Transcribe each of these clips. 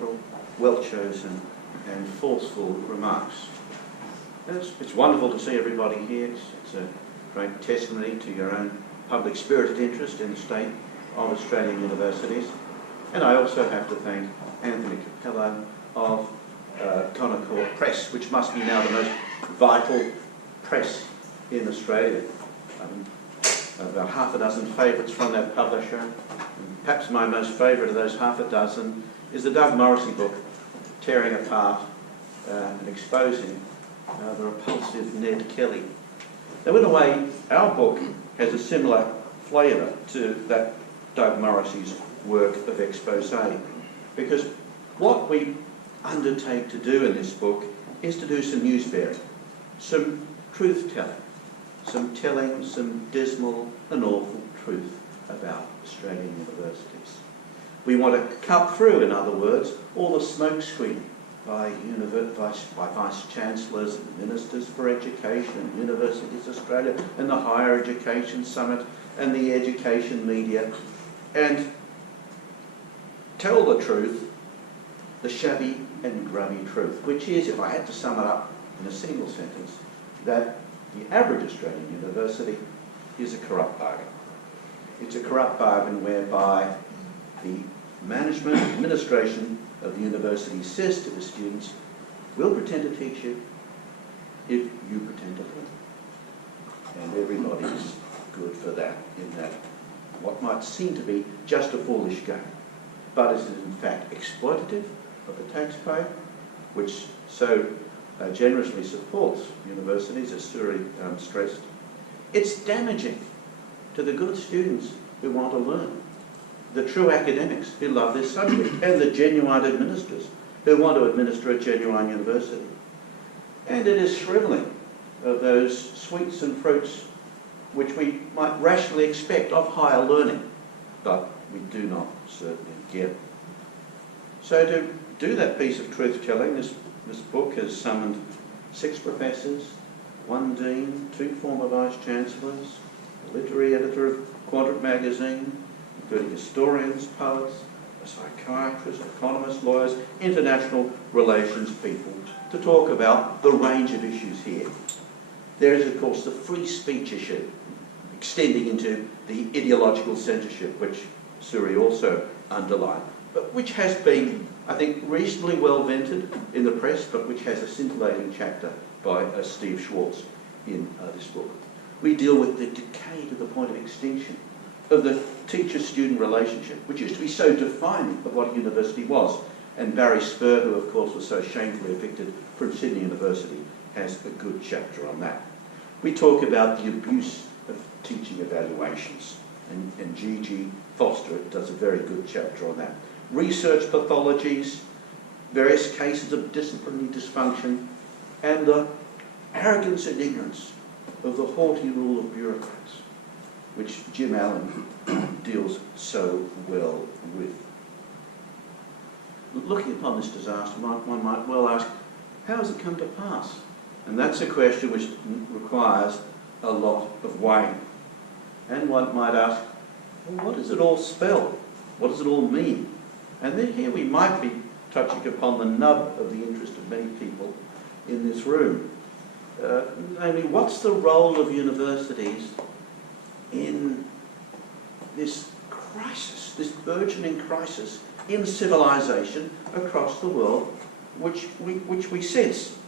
liberal, well-chosen and forceful remarks. It's wonderful to see everybody here. It's a great testimony to your own public spirited interest in the state of Australian universities. And I also have to thank Anthony Capello of Concord Press, which must be now the most vital press in Australia. About half a dozen favourites from that publisher. And perhaps my most favourite of those half a dozen is the Doug Morrissey book, Tearing Apart and Exposing the Repulsive Ned Kelly. Now, in a way, our book has a similar flavour to that Doug Morrissey's work of expose, because what we undertake to do in this book is to do some news bearing, some truth telling, some dismal and awful truth about Australian universities. We want to cut through, in other words, all the smoke screening by Vice-Chancellors and Ministers for Education, Universities Australia and the Higher Education Summit and the education media, and tell the truth, the shabby and grubby truth, which is, if I had to sum it up in a single sentence, that the average Australian university is a corrupt bargain. It's a corrupt bargain whereby the management, administration of the university says to the students, we'll pretend to teach you if you pretend to learn. And everybody's good for that, in that what might seem to be just a foolish game, but is in fact exploitative of the taxpayer, which so generously supports universities, as Suri stressed. It's damaging to the good students who want to learn, the true academics who love their subject, and the genuine administrators who want to administer a genuine university. And it is shrivelling of those sweets and fruits which we might rationally expect of higher learning, but we do not certainly get. So to do that piece of truth-telling, this book has summoned 6 professors, 1 dean, 2 former vice-chancellors, a literary editor of Quadrant magazine, including historians, poets, a psychiatrist, economists, lawyers, international relations people, to talk about the range of issues here. There is, of course, the free speech issue, extending into the ideological censorship, which Suri also underlined, but which has been, I think, reasonably well vented in the press, but which has a scintillating chapter by Steve Schwartz in this book. We deal with the decay to the point of extinction of the teacher-student relationship, which used to be so defining of what a university was. And Barry Spur, who of course was so shamefully evicted from Sydney University, has a good chapter on that. We talk about the abuse of teaching evaluations, and Gigi Foster does a very good chapter on that. Research pathologies, various cases of disciplinary dysfunction, and the arrogance and ignorance of the haughty rule of bureaucrats, which Jim Allen deals so well with. Looking upon this disaster, one might well ask, how has it come to pass? And that's a question which requires a lot of weighing. And one might ask, well, what does it all spell? What does it all mean? And then here we might be touching upon the nub of the interest of many people in this room. Namely, what's the role of universities in this crisis, this burgeoning crisis in civilization across the world, which we sense?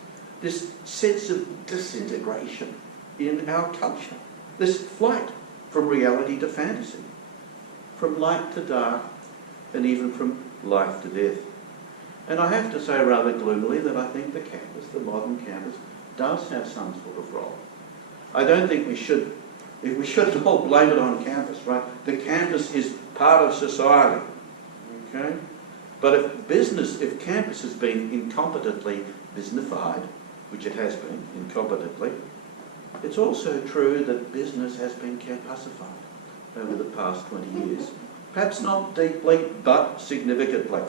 This sense of disintegration in our culture, this flight from reality to fantasy, from light to dark, and even from life to death. And I have to say rather gloomily that I think the campus, the modern campus, does have some sort of role. I don't think we should all blame it on campus, right? The campus is part of society, okay? But if campus has been incompetently businessified, which it has been incompetently, it's also true that business has been campusified over the past 20 years. Perhaps not deeply, but significantly.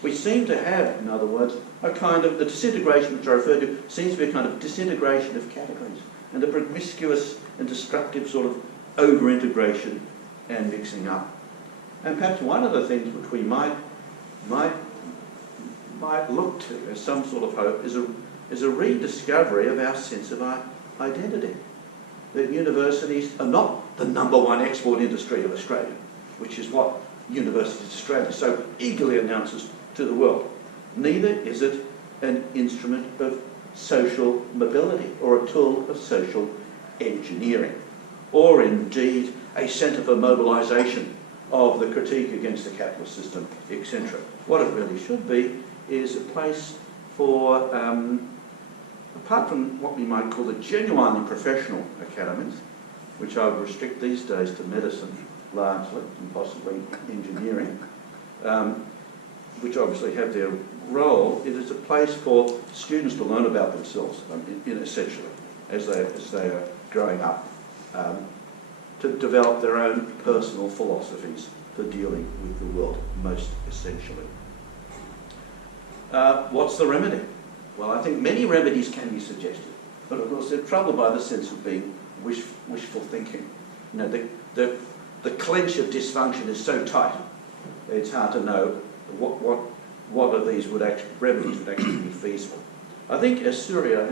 We seem to have, in other words, a kind of, the disintegration which I referred to, seems to be a kind of disintegration of categories and a promiscuous and destructive sort of over-integration and mixing up. And perhaps one of the things which we might might look to as some sort of hope is a rediscovery of our sense of our identity. That universities are not the #1 export industry of Australia, which is what Universities Australia so eagerly announces to the world. Neither is it an instrument of social mobility or a tool of social engineering, or indeed a centre for mobilisation of the critique against the capitalist system, etc. What it really should be is a place for, apart from what we might call the genuinely professional academies, which I would restrict these days to medicine largely, and possibly engineering, which obviously have their role, it is a place for students to learn about themselves, essentially, as they are growing up, to develop their own personal philosophies for dealing with the world, most essentially. What's the remedy? Well, I think many remedies can be suggested, but of course they're troubled by the sense of being wishful thinking. You know, the clench of dysfunction is so tight, it's hard to know what of these remedies would actually be feasible. I think Assyria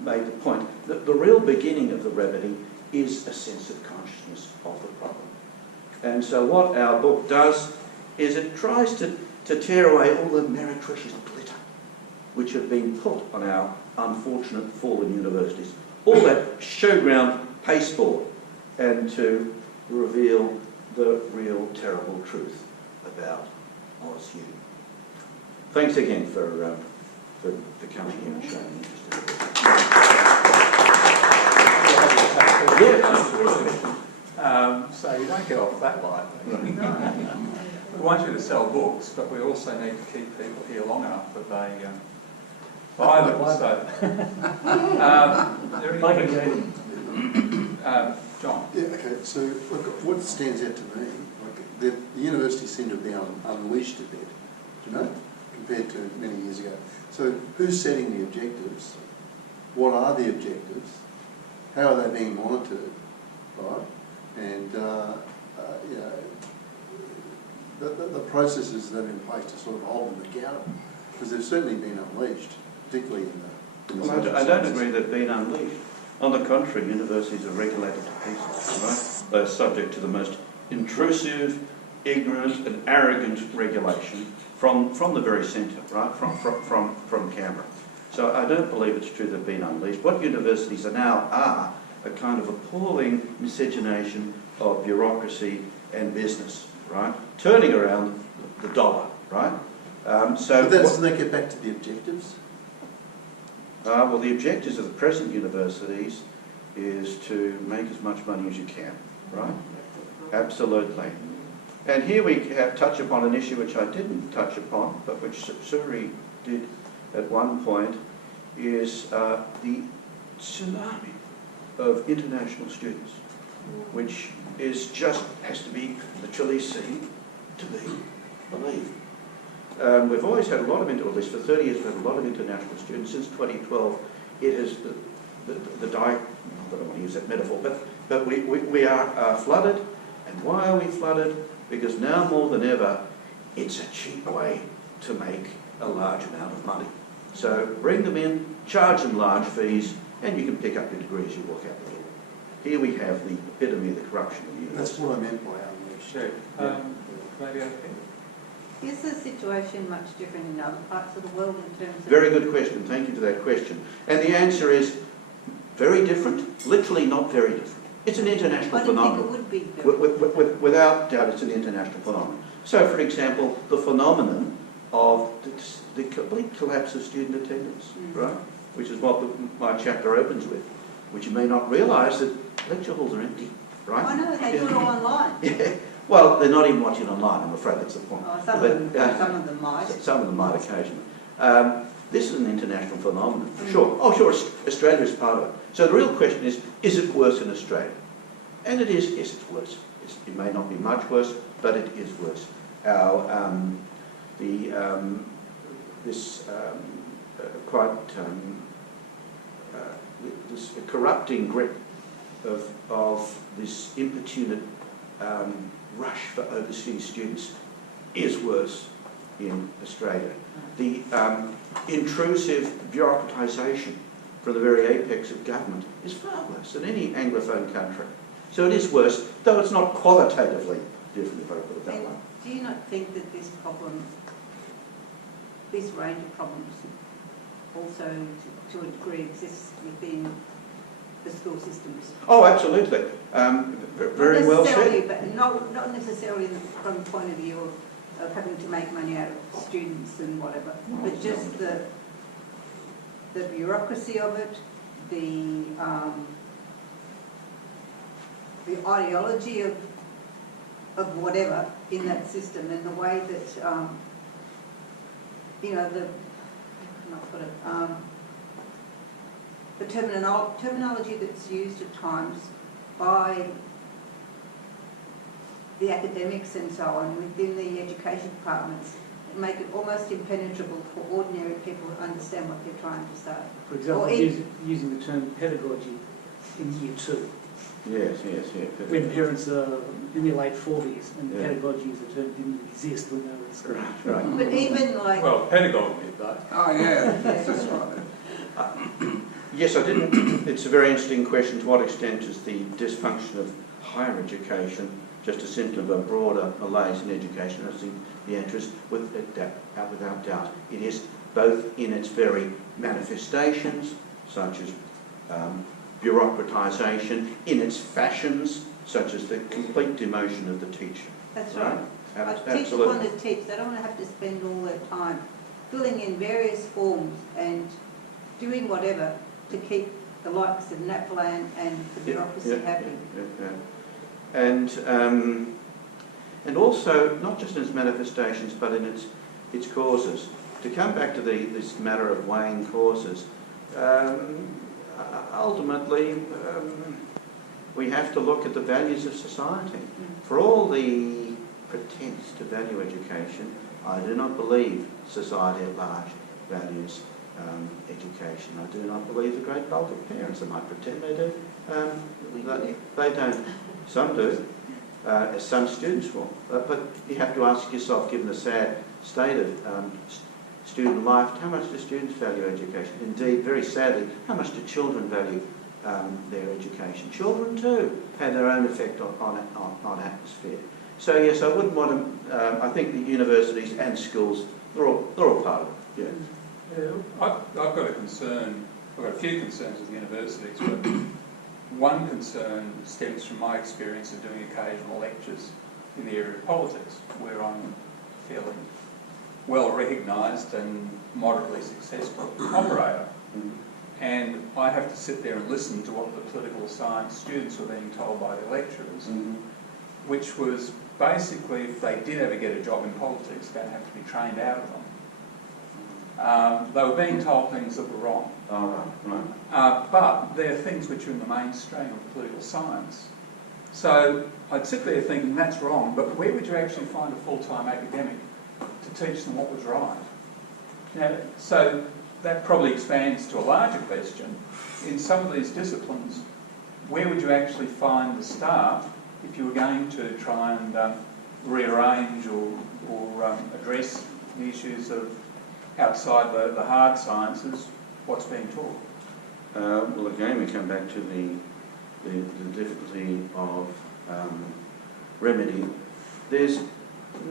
made the point that the real beginning of the remedy is a sense of consciousness of the problem. And so what our book does is it tries to tear away all the meretricious glitter which have been put on our unfortunate fallen universities, all that showground pasteboard, and to reveal the real terrible truth about OSU. Thanks again for coming here and showing interest in it. So you don't get off that lightly. We want you to sell books, but we also need to keep people here long enough that they buy them. So, John. Yeah, okay, so look, what stands out to me, like the university seemed to be unleashed a bit, you know, compared to many years ago. So who's setting the objectives? What are the objectives? How are they being monitored, right? And, you know, the processes that are in place to sort of hold them accountable, because they've certainly been unleashed, particularly in the Well, I don't agree they've been unleashed. On the contrary, universities are regulated to pieces, right? They're subject to the most intrusive, ignorant and arrogant regulation from the very centre, right? From Canberra. So I don't believe it's true they've been unleashed. What universities are now are a kind of appalling miscegenation of bureaucracy and business, right? Turning around the dollar, right? But doesn't that get back to the objectives? Well, the objectives of the present universities is to make as much money as you can, right? Absolutely. And here we touch upon an issue which I didn't touch upon, but which Suri did at one point, is the tsunami of international students, which has to be literally seen to be believed. We've always had a lot of, at least for 30 years, we've had a lot of international students. Since 2012, it is I don't want to use that metaphor, but we are flooded. And why are we flooded? Because now more than ever, it's a cheap way to make a large amount of money. So bring them in, charge them large fees, and you can pick up your degree as you walk out the door. Here we have the epitome of the corruption of the university. That's what I meant by unleashed. Sure. Maybe over here. Is the situation much different in other parts of the world in terms of... Very good question. Thank you for that question. And the answer is very different, literally not very different. It's an international phenomenon. I didn't think it would be. Without doubt, it's an international phenomenon. So, for example, the phenomenon of the complete collapse of student attendance, right? Which is what my chapter opens with, which you may not realise that lecture halls are empty, right? I know, they do it all online. Yeah. Well, they're not even watching online, I'm afraid that's the point. Oh, some of them might. Some of them might occasionally. This is an international phenomenon, for sure. Oh, sure, Australia is part of it. So the real question is it worse in Australia? And it is, yes, it's worse. It may not be much worse, but it is worse. This corrupting grip of this importunate rush for overseas students is worse in Australia. The intrusive bureaucratisation from the very apex of government is far worse than any Anglophone country. So it is worse, though it's not qualitatively different, if I put it that And way. do you not think that this problem, this range of problems, also to a degree exists within the school systems? Oh, absolutely. Very well said. But not necessarily from the point of view of having to make money out of students and whatever, but just the bureaucracy of it, the ideology of whatever in that system, and the way that you know, the terminology that's used at times by the academics and so on within the education departments make it almost impenetrable for ordinary people to understand what they're trying to say. For example, using the term pedagogy in year 2. Yes. When parents are in their late 40s, and Yeah. pedagogy as a term didn't exist when they were in school. Right. But even like... Well, pedagogy, though. Oh, yeah, that's right. Yes, I didn't. It's a very interesting question. To what extent is the dysfunction of higher education just a symptom of a broader malaise in education? I think the answer is without doubt. It is both in its very manifestations, such as bureaucratisation, in its fashions, such as the complete demotion of the teacher. That's right. Absolutely. Teachers want to teach. They don't want to have to spend all their time filling in various forms and doing whatever to keep the likes of NAPLAN and the bureaucracy happy. And also, not just in its manifestations, but in its causes. To come back to this matter of weighing causes, ultimately, we have to look at the values of society. For all the pretense to value education, I do not believe society at large values education. I do not believe the great bulk of parents, and I pretend they do. They don't. Some do. Some students will. But you have to ask yourself, given the sad state of student life, how much do students value education? Indeed, very sadly, how much do children value their education? Children too have their own effect on atmosphere. So yes, I wouldn't want to. I think the universities and schools, they're all part of it. Yeah. Yeah, I've got a concern. I've got a few concerns with the universities, but one concern stems from my experience of doing occasional lectures in the area of politics, where I'm fairly well recognised and moderately successful operator. And I have to sit there and listen to what the political science students were being told by their lecturers, which was basically, if they did ever get a job in politics, they're going to have to be trained out of them. They were being told things that were wrong. But they're things which are in the mainstream of political science. So I'd sit there thinking, that's wrong, but where would you actually find a full-time academic to teach them what was right? Now, so that probably expands to a larger question. In some of these disciplines, where would you actually find the staff if you were going to try and rearrange or address the issues of outside the hard sciences, what's being taught? Well, again, we come back to the difficulty of remedy. There's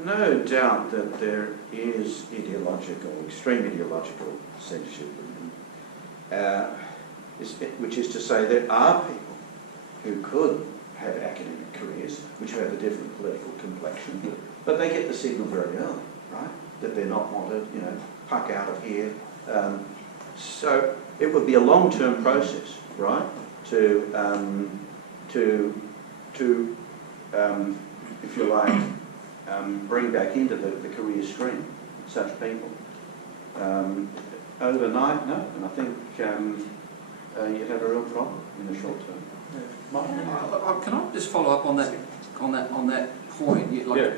no doubt that there is extreme ideological censorship, which is to say there are people who could have academic careers, which have a different political complexion, but they get the signal very early, right? That they're not wanted, puck out of here. So it would be a long-term process, right? To if you like, bring back into the career stream such people. Overnight, no, and I think you'd have a real problem in the short term. Can I just follow up on that point?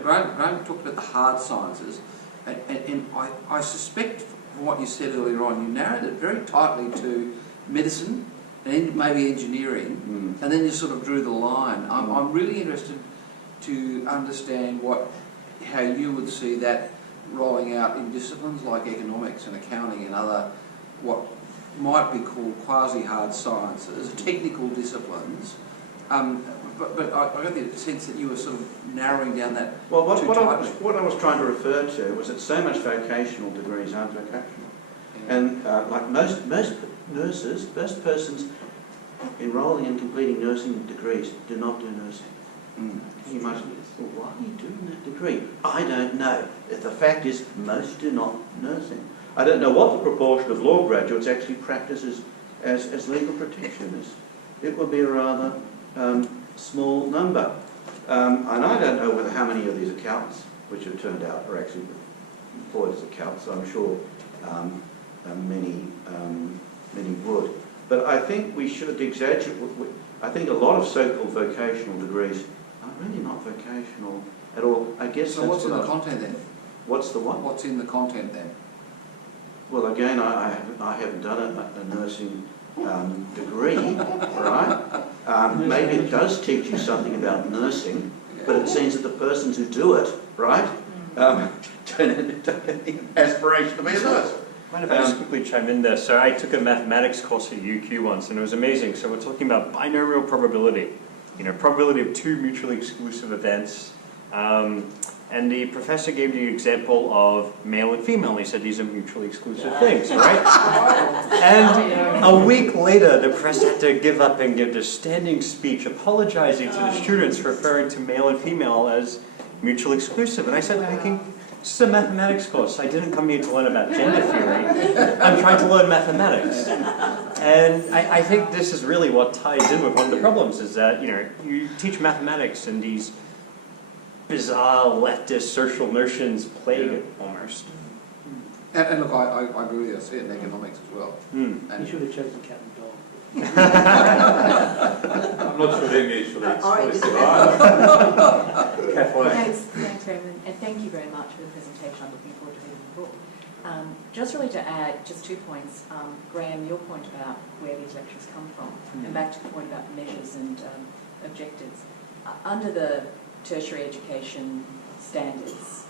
Graham talked about the hard sciences, and I suspect from what you said earlier on, you narrowed it very tightly to medicine and maybe engineering, and then you sort of drew the line. I'm really interested to understand how you would see that rolling out in disciplines like economics and accounting and other what might be called quasi-hard sciences, technical disciplines. But I got the sense that you were sort of narrowing down that Well, too what tightly. I was trying to refer to was that so much vocational degrees aren't vocational. Yeah. And like most nurses, most persons enrolling and completing nursing degrees do not do nursing. You might say, well, why are you doing that degree? I don't know. The fact is, most do not nursing. I don't know what the proportion of law graduates actually practices as legal protectionists. It would be a rather small number. And I don't know whether how many of these accountants, which have turned out, are actually employed as accountants. I'm sure many would. But I think we should exaggerate. I think a lot of so-called vocational degrees are really not vocational at all. I guess So that's what's in what the content then? What's the what? What's in the content then? Well, again, I haven't done a nursing degree, right? Maybe it does teach you something about nursing, but it seems that the persons who do it, right, don't have the aspiration to be a nurse. Mind if I just quickly chime in there? So I took a mathematics course at UQ once, and it was amazing. So we're talking about binomial probability, probability of two mutually exclusive events. And the professor gave the example of male and female. He said these are mutually exclusive things, right? And a week later, the professor had to give up and give this standing speech apologizing to the students for referring to male and female as mutually exclusive. And I started thinking, this is a mathematics course. I didn't come here to learn about gender theory. I'm trying to learn mathematics. And I think this is really what ties in with one of the problems, is that you teach mathematics and these bizarre leftist social notions plague it almost. And look, I agree with you. I see it in economics as well. You should have chosen cat and dog. I'm not sure they're mutually exclusive either. Kathleen. Thanks, Raymond, and thank you very much for the presentation. I'm looking forward to reading the book. Just really to add just 2 points. Graham, your point about where these lectures come from, and back to the point about measures and objectives. Under the tertiary education standards,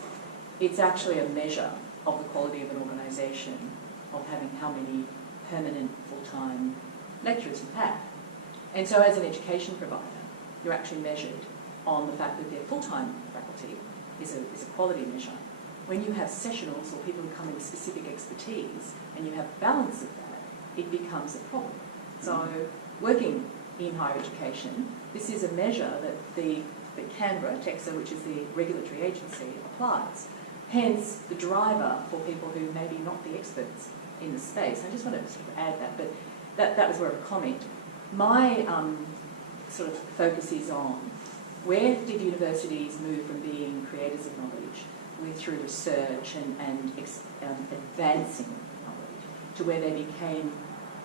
it's actually a measure of the quality of an organisation of having how many permanent full-time lecturers you have. And so as an education provider, you're actually measured on the fact that their full-time faculty is a quality measure. When you have sessionals or people who come in with specific expertise and you have balance of that, it becomes a problem. So working in higher education, this is a measure that the Canberra, TEXA, which is the regulatory agency, applies. Hence, the driver for people who may be not the experts in the space. I just want to sort of add that, but that was more of a comment. My sort of focus is on where did universities move from being creators of knowledge through research and advancing knowledge to where they became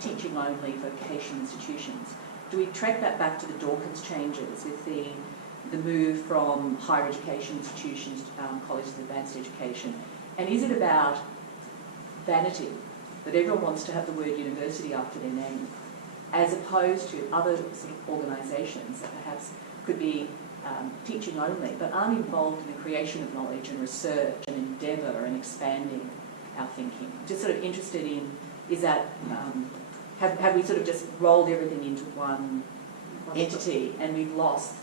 teaching-only vocational institutions. Do we track that back to the Dawkins changes with the move from higher education institutions, colleges of advanced education? And is it about vanity, that everyone wants to have the word university after their name, as opposed to other sort of organisations that perhaps could be teaching only, but aren't involved in the creation of knowledge and research and endeavour and expanding our thinking? Just sort of interested in, is that, have we sort of just rolled everything into one entity and we've lost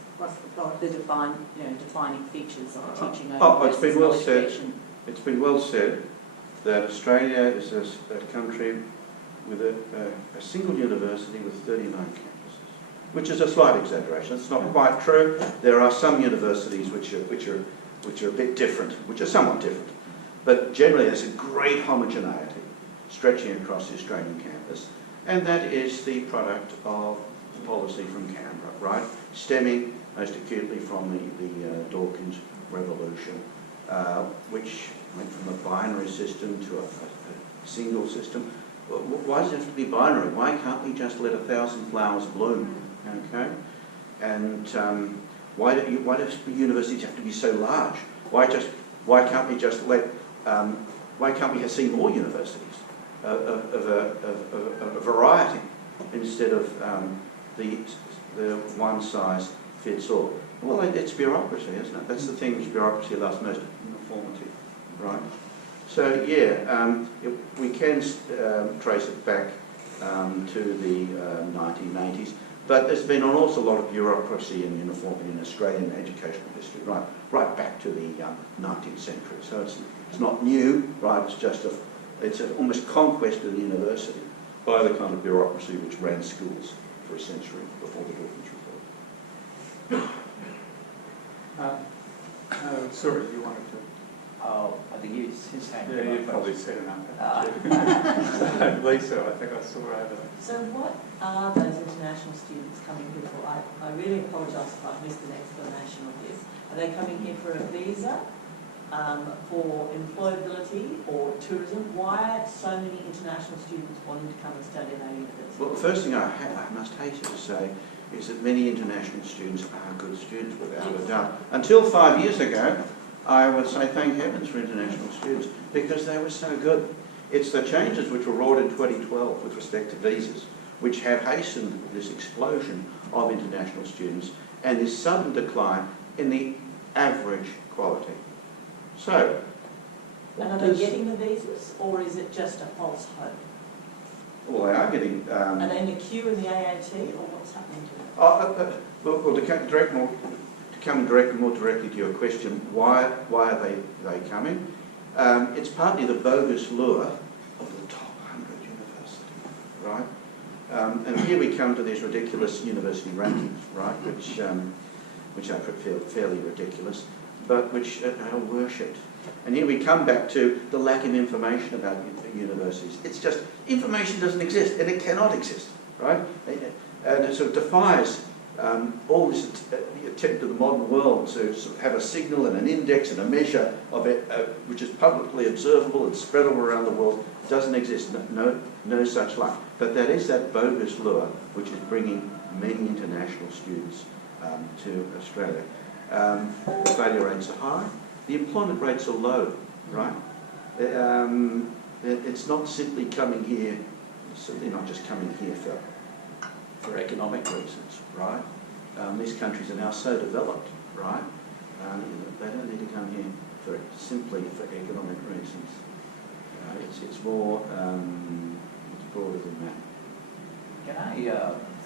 the defining features of teaching only? Oh, it's been well said. It's been well said that Australia is a country with a single university with 39 campuses, which is a slight exaggeration. It's not quite true. There are some universities which are a bit different, which are somewhat different, but generally there's a great homogeneity stretching across the Australian campus, and that is the product of policy from Canberra, right? Stemming most acutely from the Dawkins revolution, which went from a binary system to a single system. Why does it have to be binary? Why can't we just let 1,000 flowers bloom? Okay, and why do universities have to be so large? Why can't we just let? Why can't we see more universities of a variety instead of the one size fits all? Well, it's bureaucracy, isn't it? That's the thing which bureaucracy loves most: uniformity, right? So yeah, we can trace it back to the 1980s, but there's been an awful lot of bureaucracy and uniformity in Australian educational history, right back to the 19th century. So it's not new, right? It's just it's almost conquest of the university by the kind of bureaucracy which ran schools for a century before the Dawkins Report. Sorry, you wanted to? Oh, I think his hand. Yeah, you probably said enough. Lisa, I think I saw her over there. So what are those international students coming here for? I really apologise if I've missed an explanation of this. Are they coming here for a visa, for employability or tourism? Why are so many international students wanting to come and study at our university? Well, the first thing I must hasten to say is that many international students are good students, without a doubt. Until 5 years ago, I would say thank heavens for international students, because they were so good. It's the changes which were wrought in 2012 with respect to visas, which have hastened this explosion of international students and this sudden decline in the average quality. So, And are they getting the visas, or is it just a false hope? well, they are getting... Are they in the queue in the AAT, or what's happening to them? well, to come more directly to your question, why are they coming? It's partly the bogus lure of the top 100 universities, right? And here we come to these ridiculous university rankings, right, which I feel fairly ridiculous, but which are worshipped. And here we come back to the lack of information about universities. It's just, information doesn't exist, and it cannot exist, right? And it sort of defies all this attempt of the modern world to sort of have a signal and an index and a measure of it, which is publicly observable and spread all around the world. It doesn't exist, no such luck. But that is that bogus lure which is bringing many international students to Australia. The failure rates are high, the employment rates are low, right? It's not simply coming here, certainly not just coming here for economic reasons, right? These countries are now so developed, right? They don't need to come here simply for economic reasons. It's more it's broader than that. Can I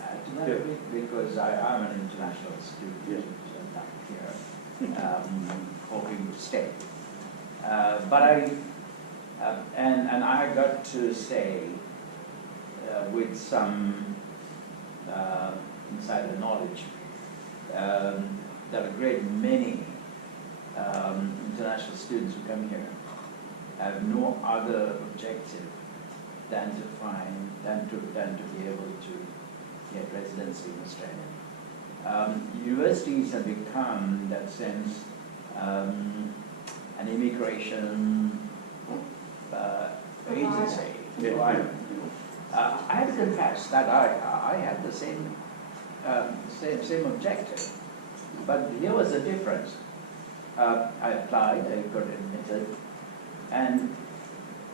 add to that a bit? Because I'm an international student here, hoping to stay. But I got to say with some insider knowledge that a great many international students who come here have no other objective than to be able to get residency in Australia. Universities have become, in that sense, an immigration agency. Yeah. I have to confess that I had the same objective, but here was the difference. I applied, I got admitted, and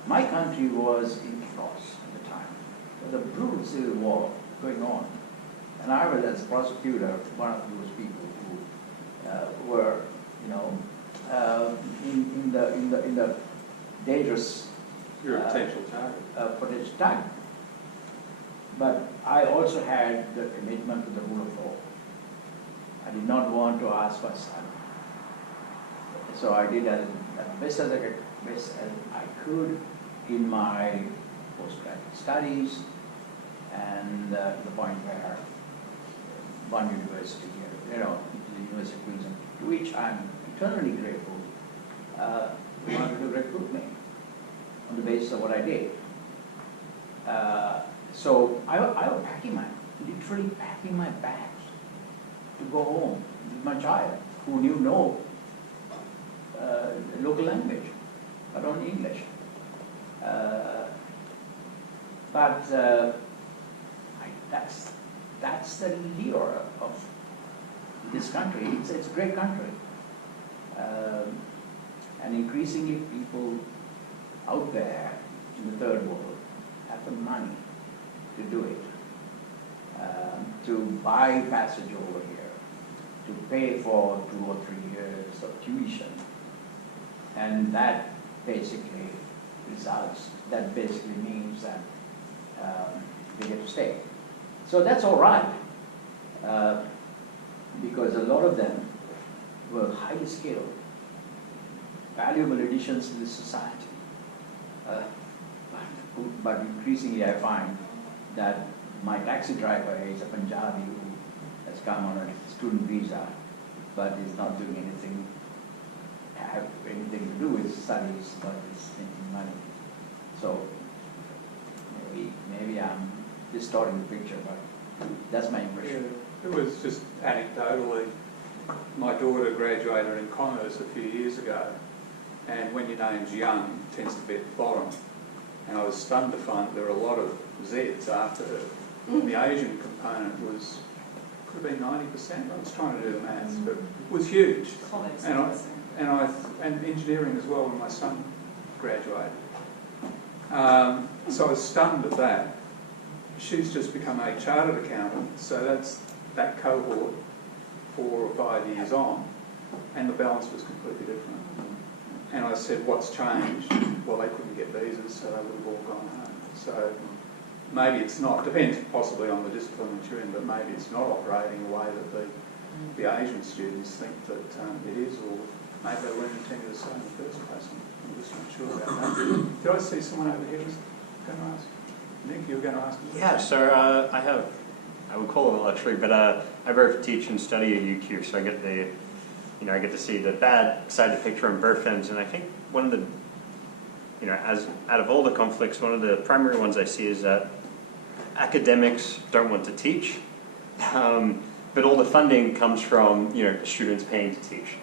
my country was in chaos at the time. There was a brutal civil war going on, and I was, as prosecutor, one of those people who were, in the dangerous. You're a potential target. Potential target. But I also had the commitment to the rule of law. I did not want to ask for asylum. So I did as best as I could in my postgraduate studies, and to the point where one university here, the University of Queensland, to which I'm eternally grateful, wanted to recruit me on the basis of what I did. So I was literally packing my bags to go home with my child, who knew no local language, but only English. That's the lure of this country. It's a great country. And increasingly people out there in the third world have the money to do it, to buy passage over here, to pay for 2 or 3 years of tuition, and that basically results, that basically means that they get to stay. So that's all right, because a lot of them were highly skilled, valuable additions to the society. But increasingly I find that my taxi driver is a Punjabi who has come on a student visa, but is not doing anything, have anything to do with studies, but is making money. So maybe I'm distorting the picture, but that's my impression. Yeah, it was just anecdotally. My daughter graduated in commerce a few years ago, and when your name's young, it tends to be at the bottom. And I was stunned to find there were a lot of Zs after her. The Asian component was, could have been 90%. I was trying to do the maths, but it was huge. Comments. And engineering as well when my son graduated. So I was stunned at that. She's just become a chartered accountant, so that's that cohort 4 or 5 years on, and the balance was completely different. And I said, what's changed? Well, they couldn't get visas, so they would have all gone home. So maybe it's not, depends possibly on the discipline that you're in, but maybe it's not operating the way that the Asian students think that it is, or maybe they weren't intended to say in the first place. I'm just not sure about that. Did I see someone over here who's going to ask? Nick, you were going to ask me? Yeah, so I would call it a luxury, but I both teach and study at UQ, so I get I get to see the bad side of the picture on both ends, and I think one of the, as out of all the conflicts, one of the primary ones I see is that academics don't want to teach, but all the funding comes from, students paying to teach.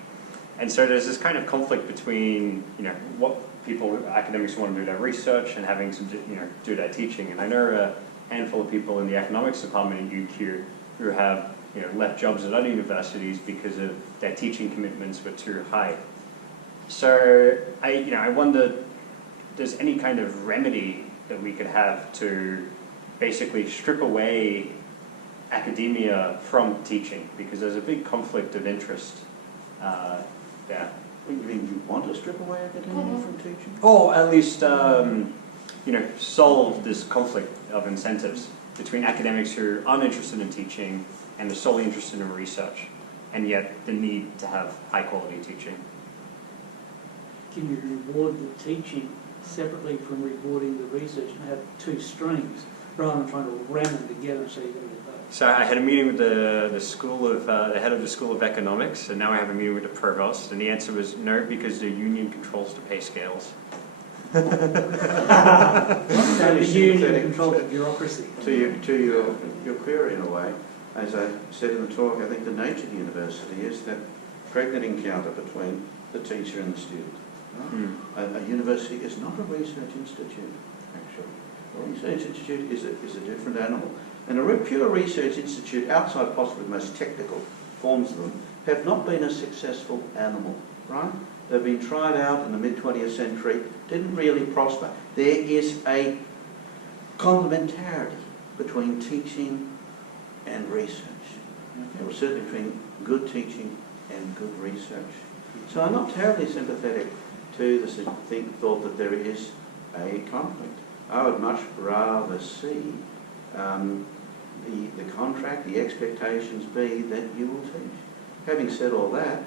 And so there's this kind of conflict between, what academics want to do their research and having to, do their teaching. And I know a handful of people in the economics department at UQ who have, left jobs at other universities because of their teaching commitments were too high. So I wonder, there's any kind of remedy that we could have to basically strip away academia from teaching, because there's a big conflict of interest there. You mean you want to strip away academia from teaching? Or at least, solve this conflict of incentives between academics who aren't interested in teaching and are solely interested in research, and yet the need to have high-quality teaching. Can you reward the teaching separately from rewarding the research and have two streams rather than trying to ram them together so you're going to get both? So I had a meeting with the head of the School of Economics, and now I have a meeting with the provost, and the answer was no, because the union controls the pay scales. So the union controls the bureaucracy. To your query, in a way, as I said in the talk, I think the nature of the university is that pregnant encounter between the teacher and the student. Right? A university is not a research institute, actually. A research institute is a different animal. And a pure research institute, outside possibly the most technical forms of them, have not been a successful animal, right? They've been tried out in the mid-20th century, didn't really prosper. There is a complementarity between teaching and research. Or certainly between good teaching and good research. So I'm not terribly sympathetic to the thought that there is a conflict. I would much rather see the contract, the expectations be that you will teach. Having said all that,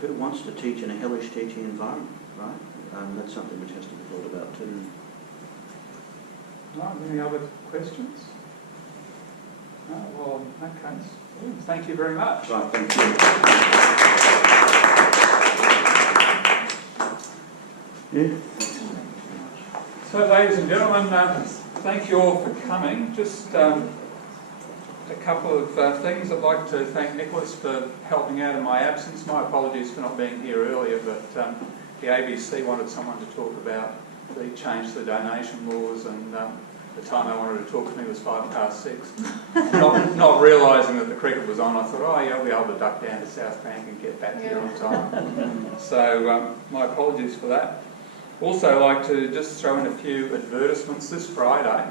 who wants to teach in a hellish teaching environment, right? That's something which has to be thought about too. No, any other questions? No, well, in that case, thank you very much. Right, thank you. Yeah. So, ladies and gentlemen, thank you all for coming. Just a couple of things. I'd like to thank Nicholas for helping out in my absence. My apologies for not being here earlier, but the ABC wanted someone to talk about the change to the donation laws, and the time they wanted to talk to me was 6:05. Not realising that the cricket was on, I thought, oh yeah, I'll be able to duck down to South Bank and get back here on time. So my apologies for that. Also like to just throw in a few advertisements. This Friday,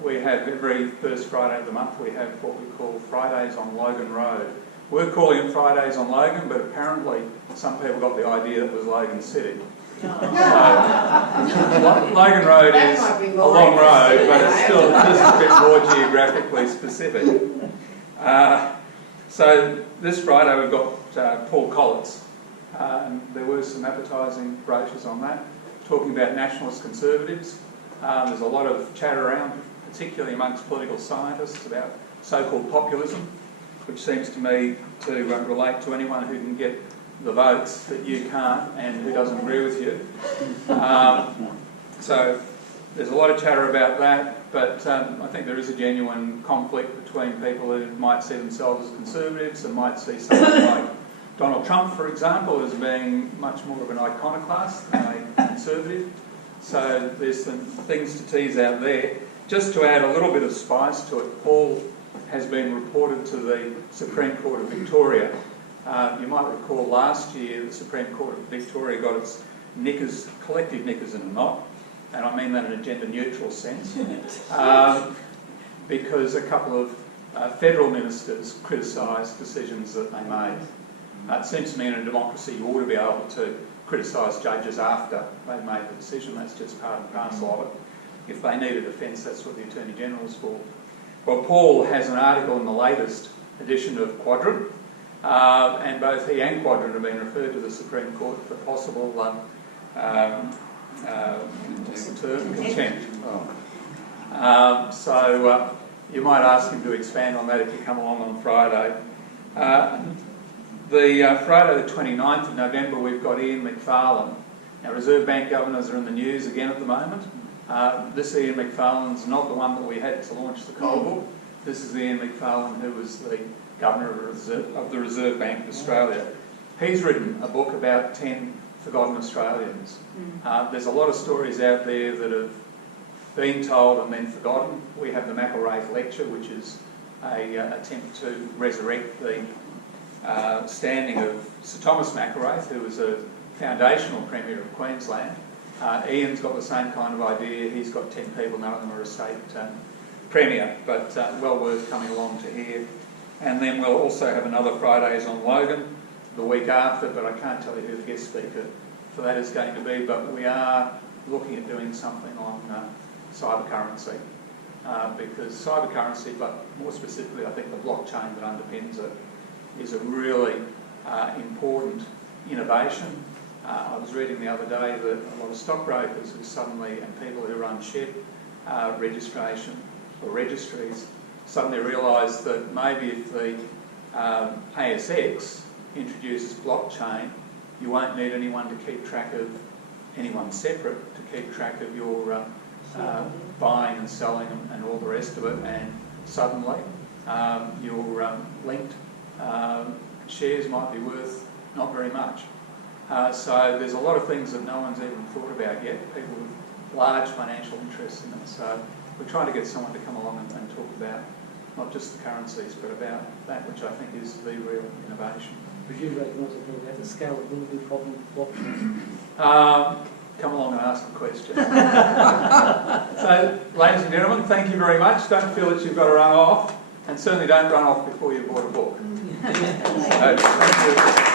we have every first Friday of the month, we have what we call Fridays on Logan Road, we're calling it Fridays on Logan, but apparently some people got the idea that it was Logan City. So, Logan Road That is might be a more long road, interesting, but it's eh? still just a bit more geographically specific. So this Friday we've got Paul Collins. There were some advertising brochures on that, talking about nationalist conservatives. There's a lot of chatter around, particularly amongst political scientists, about so-called populism, which seems to me to relate to anyone who can get the votes that you can't and who doesn't agree with you. So there's a lot of chatter about that, but I think there is a genuine conflict between people who might see themselves as conservatives and might see someone like Donald Trump, for example, as being much more of an iconoclast than a conservative. So there's some things to tease out there. Just to add a little bit of spice to it, Paul has been reported to the Supreme Court of Victoria. You might recall last year the Supreme Court of Victoria got its knickers, collective knickers in a knot, and I mean that in a gender-neutral sense, because a couple of federal ministers criticised decisions that they made. It seems to me in a democracy you ought to be able to criticise judges after they've made the decision. That's just part and parcel of it. If they need a defence, that's what the Attorney General's for. Well, Paul has an article in the latest edition of Quadrant, and both he and Quadrant have been referred to the Supreme Court for possible contempt. So you might ask him to expand on that if you come along on Friday. Friday the 29th of November we've got Ian Macfarlane. Now Reserve Bank governors are in the news again at the moment. This Ian Macfarlane's not the one that we had to launch the coal book. This is the Ian Macfarlane who was the Governor of the Reserve Bank of Australia. He's written a book about 10 forgotten Australians. There's a lot of stories out there that have been told and then forgotten. We have the McElrath Lecture, which is an attempt to resurrect the standing of Sir Thomas McElrath, who was a foundational Premier of Queensland. Ian's got the same kind of idea. He's got 10 people, none of them are a state Premier, but well worth coming along to hear. And then we'll also have another Fridays on Logan the week after, but I can't tell you who the guest speaker for that is going to be, but we are looking at doing something on cyber currency, because cyber currency, but more specifically I think the blockchain that underpins it, is a really important innovation. I was reading the other day that a lot of stockbrokers who suddenly, and people who run share registration or registries, suddenly realised that maybe if the ASX introduces blockchain, you won't need anyone to keep track of anyone separate to keep track of your buying and selling and all the rest of it, and suddenly your linked shares might be worth not very much. So there's a lot of things that no one's even thought about yet, people with large financial interests in it. So we're trying to get someone to come along and talk about not just the currencies, but about that which I think is the real innovation. Presumably you can also talk about the scalability problem of blockchain. Come along and ask a question. So, ladies and gentlemen, thank you very much. Don't feel that you've got to run off, and certainly don't run off before you've bought a book. So, thank you.